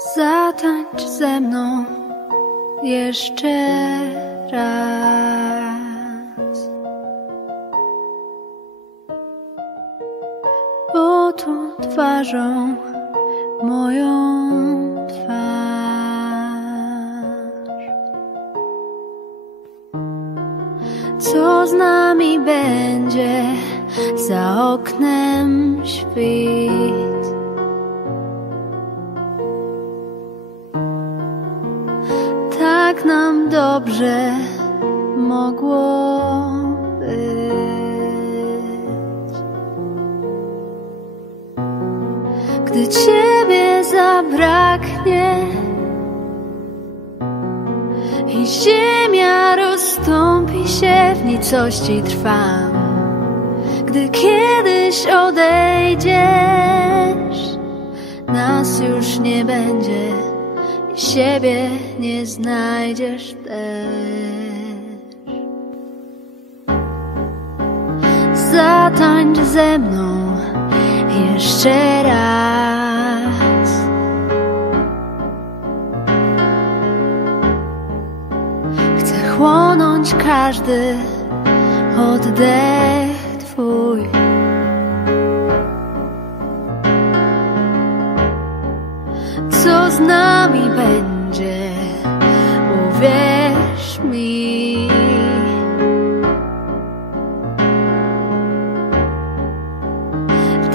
Zatańcz ze mną jeszcze raz. Oto twarzą moją twarz. Co z nami będzie za oknem świt? Dobrze mogło być. Gdy Ciebie zabraknie i ziemia rozstąpi się w nicości trwam, gdy kiedyś odejdziesz, nas już nie będzie siebie nie znajdziesz też. Zatańcz ze mną jeszcze raz. Chcę chłonąć każdy oddech Twój. Co z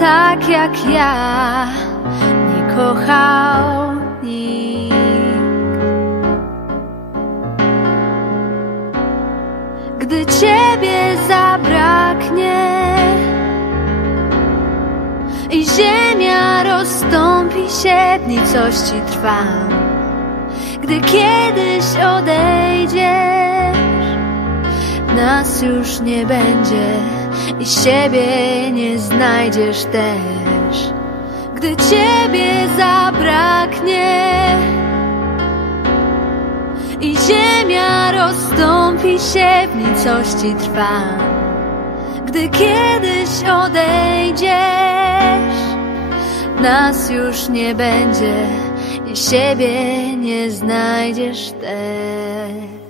Tak jak ja nie kochał nikt. Gdy Ciebie zabraknie i ziemia rozstąpi się, w nicości trwam. Gdy kiedyś odejdziesz, nas już nie będzie i siebie nie znajdziesz też. Gdy Ciebie zabraknie i ziemia rozstąpi się, w nicości trwam. Gdy kiedyś odejdziesz, nas już nie będzie i siebie nie znajdziesz też.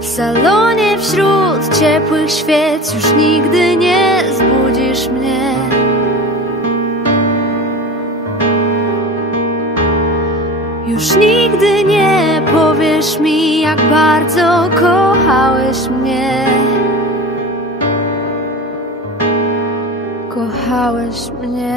W salonie wśród ciepłych świec już nigdy nie zbudzisz mnie. Już nigdy nie powiesz mi, jak bardzo kochałeś mnie. Kochałeś mnie.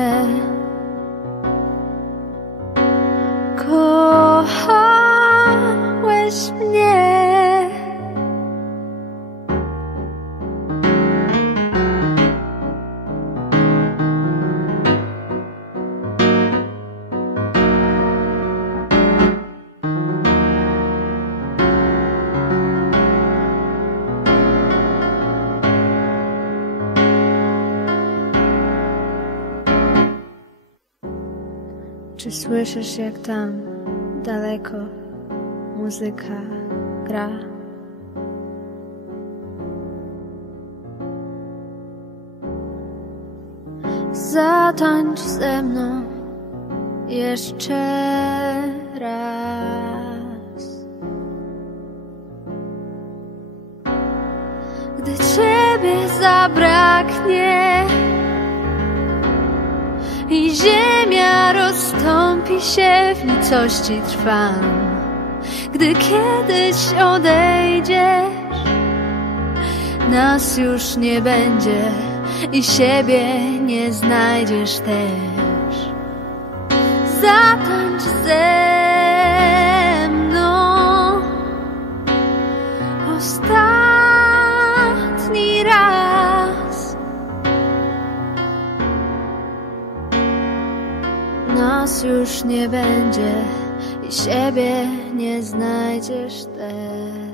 Czy słyszysz, jak tam daleko muzyka gra? Zatańcz ze mną jeszcze raz. Gdy Ciebie zabraknie i rozstąpi się, w nicości trwam. Gdy kiedyś odejdziesz, nas już nie będzie i siebie nie znajdziesz też. Zatańcz ze Nas już nie będzie i siebie nie znajdziesz też.